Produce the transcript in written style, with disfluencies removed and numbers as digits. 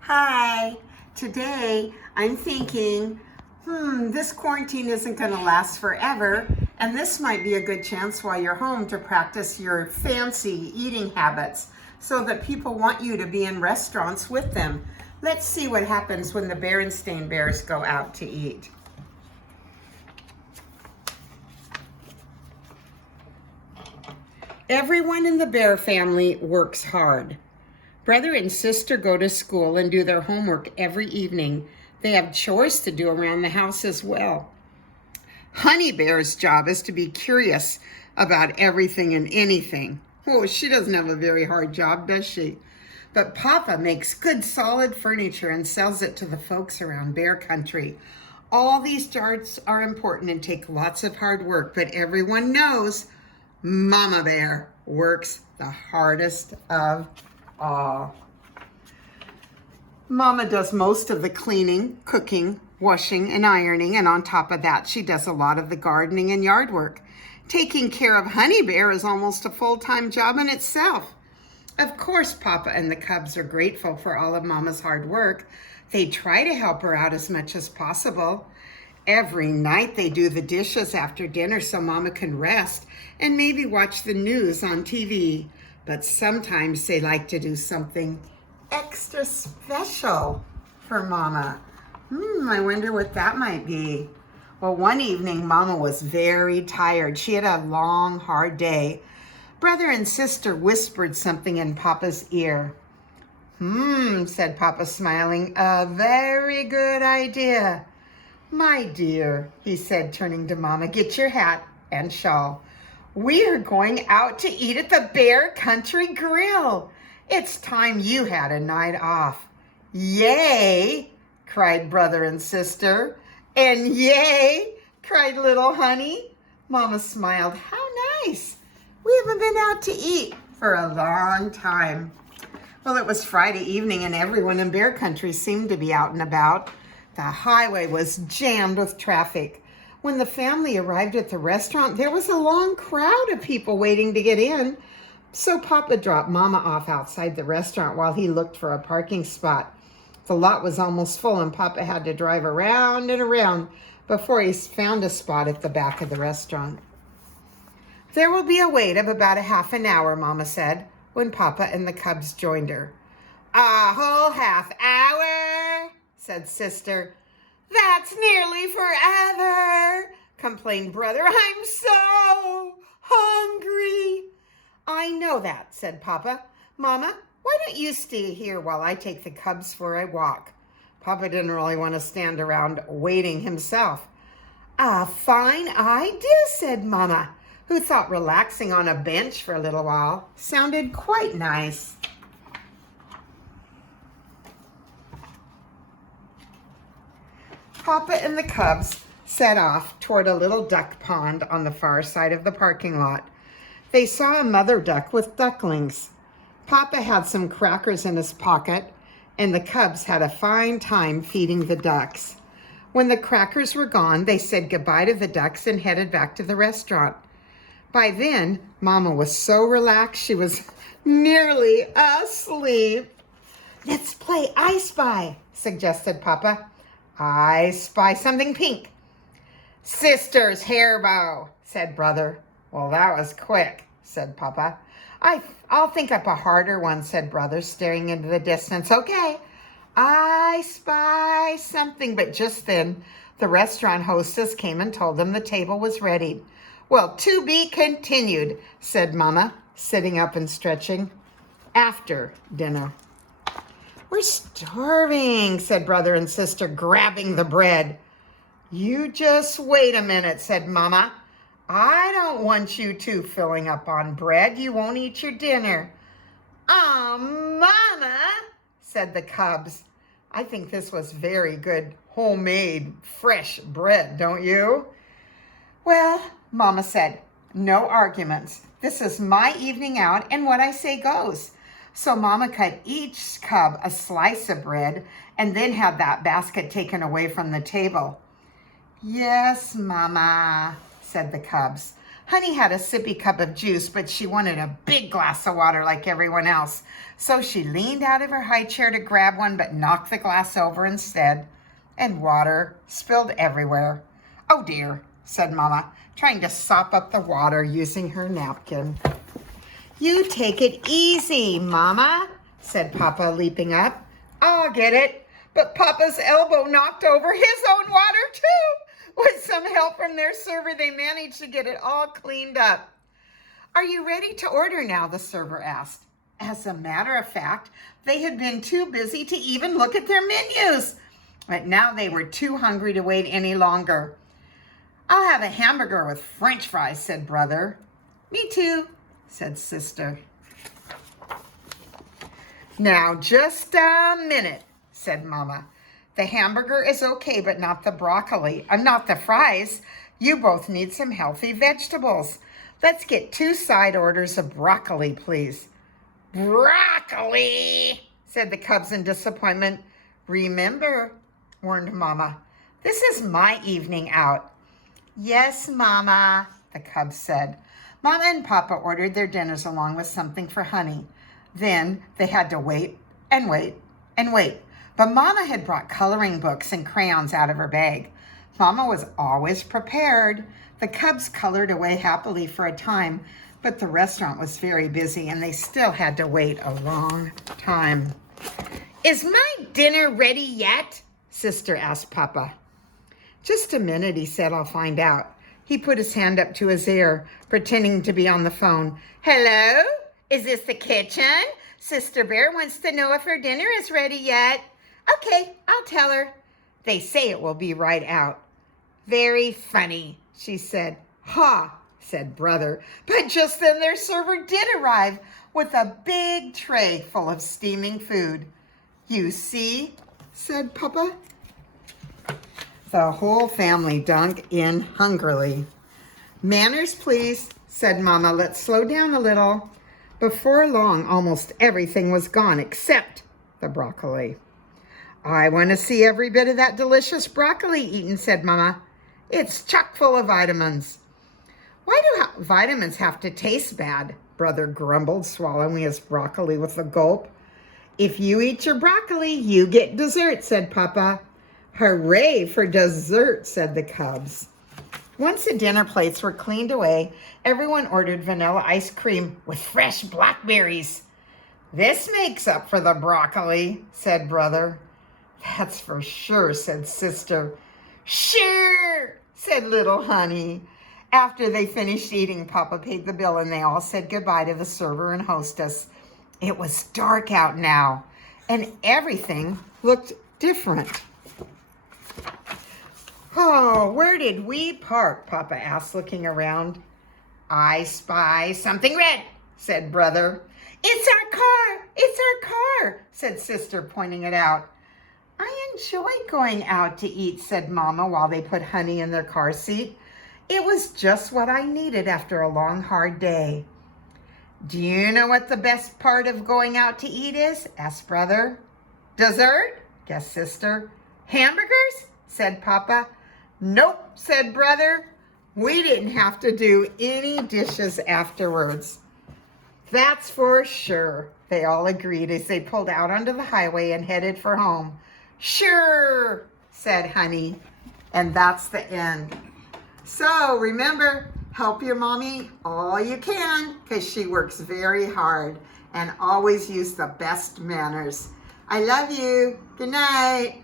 Hi, today I'm thinking, this quarantine isn't going to last forever, and this might be a good chance while you're home to practice your fancy eating habits so that people want you to be in restaurants with them. Let's see what happens when the Berenstein Bears go out to eat. Everyone in the Bear family works hard. Brother and sister go to school and do their homework every evening. They have chores to do around the house as well. Honey Bear's job is to be curious about everything and anything. Oh, she doesn't have a very hard job, does she? But Papa makes good solid furniture and sells it to the folks around Bear Country. All these jobs are important and take lots of hard work, but everyone knows Mama Bear works the hardest of all. Mama does most of the cleaning, cooking, washing, and ironing, and on top of that, she does a lot of the gardening and yard work. Taking care of Honey Bear is almost a full-time job in itself. Of course, Papa and the Cubs are grateful for all of Mama's hard work. They try to help her out as much as possible. Every night they do the dishes after dinner so Mama can rest and maybe watch the news on TV. But sometimes they like to do something extra special for Mama. I wonder what that might be. Well, one evening, Mama was very tired. She had a long, hard day. Brother and sister whispered something in Papa's ear. Said Papa, smiling. A very good idea. My dear, he said, turning to Mama, get your hat and shawl. We are going out to eat at the Bear Country Grill. It's time you had a night off. Yay, cried brother and sister. And yay, cried little Honey. Mama smiled. How nice. We haven't been out to eat for a long time. Well, it was Friday evening and everyone in Bear Country seemed to be out and about. The highway was jammed with traffic. When the family arrived at the restaurant, there was a long crowd of people waiting to get in. So Papa dropped Mama off outside the restaurant while he looked for a parking spot. The lot was almost full and Papa had to drive around and around before he found a spot at the back of the restaurant. There will be a wait of about a half an hour, Mama said, when Papa and the Cubs joined her. A whole half hour, said Sister. That's nearly forever, complained Brother. I'm so hungry. I know that, said Papa. Mama, why don't you stay here while I take the Cubs for a walk? Papa didn't really want to stand around waiting himself. A fine idea, said Mama, who thought relaxing on a bench for a little while sounded quite nice. Papa and the Cubs set off toward a little duck pond on the far side of the parking lot. They saw a mother duck with ducklings. Papa had some crackers in his pocket, and the Cubs had a fine time feeding the ducks. When the crackers were gone, they said goodbye to the ducks and headed back to the restaurant. By then, Mama was so relaxed she was nearly asleep. Let's play I Spy, suggested Papa. I spy something pink. Sister's hair bow, said Brother. Well, that was quick, said Papa. I'll think up a harder one, said Brother, staring into the distance. Okay, I spy something. But just then, the restaurant hostess came and told them the table was ready. Well, to be continued, said Mama, sitting up and stretching. After dinner. We're starving, said Brother and Sister, grabbing the bread. You just wait a minute, said Mama. I don't want you two filling up on bread. You won't eat your dinner. Mama, said the Cubs. I think this was very good homemade, fresh bread, don't you? Well, Mama said, no arguments. This is my evening out, and what I say goes. So Mama cut each cub a slice of bread and then had that basket taken away from the table. Yes, Mama, said the Cubs. Honey had a sippy cup of juice, but she wanted a big glass of water like everyone else. So she leaned out of her high chair to grab one, but knocked the glass over instead, and water spilled everywhere. "Oh dear," said Mama, trying to sop up the water using her napkin. "You take it easy, Mama," said Papa, leaping up. "I'll get it." But Papa's elbow knocked over his own water too. With some help from their server, they managed to get it all cleaned up. "Are you ready to order now?" the server asked. As a matter of fact, they had been too busy to even look at their menus. But now they were too hungry to wait any longer. "I'll have a hamburger with French fries," said Brother. "Me too," said Sister. "Now just a minute," said Mama. "The hamburger is okay, but not the broccoli, not the fries. You both need some healthy vegetables. Let's get 2 side orders of broccoli, please." "Broccoli," said the Cubs in disappointment. "Remember," warned Mama, "this is my evening out." "Yes, Mama," the Cubs said. Mama and Papa ordered their dinners along with something for Honey. Then they had to wait and wait and wait. But Mama had brought coloring books and crayons out of her bag. Mama was always prepared. The Cubs colored away happily for a time, but the restaurant was very busy and they still had to wait a long time. "Is my dinner ready yet?" Sister asked Papa. "Just a minute," he said. "I'll find out." He put his hand up to his ear, pretending to be on the phone. "Hello? Is this the kitchen? Sister Bear wants to know if her dinner is ready yet." "Okay, I'll tell her." "They say it will be right out." "Very funny," she said. "Ha," said Brother. But just then their server did arrive with a big tray full of steaming food. "You see," said Papa. The whole family dug in hungrily. "Manners, please," said Mama. "Let's slow down a little." Before long, almost everything was gone except the broccoli. "I want to see every bit of that delicious broccoli eaten," said Mama. "It's chock full of vitamins." "Why do vitamins have to taste bad?" Brother grumbled, swallowing his broccoli with a gulp. "If you eat your broccoli, you get dessert," said Papa. "Hooray for dessert," said the Cubs. Once the dinner plates were cleaned away, everyone ordered vanilla ice cream with fresh blackberries. "This makes up for the broccoli," said Brother. "That's for sure," said Sister. "Sure," said little Honey. After they finished eating, Papa paid the bill and they all said goodbye to the server and hostess. It was dark out now and everything looked different. "Oh, where did we park?" Papa asked, looking around. "I spy something red," said Brother. "It's our car! It's our car!" said Sister, pointing it out. "I enjoy going out to eat," said Mama, while they put Honey in their car seat. "It was just what I needed after a long, hard day." "Do you know what the best part of going out to eat is?" asked Brother. "Dessert?" guessed Sister. "Hamburgers?" said Papa. "Nope," said Brother. "We didn't have to do any dishes afterwards." "That's for sure," they all agreed as they pulled out onto the highway and headed for home. "Sure," said Honey. And that's the end. So remember, help your mommy all you can because she works very hard, and always use the best manners. I love you. Good night.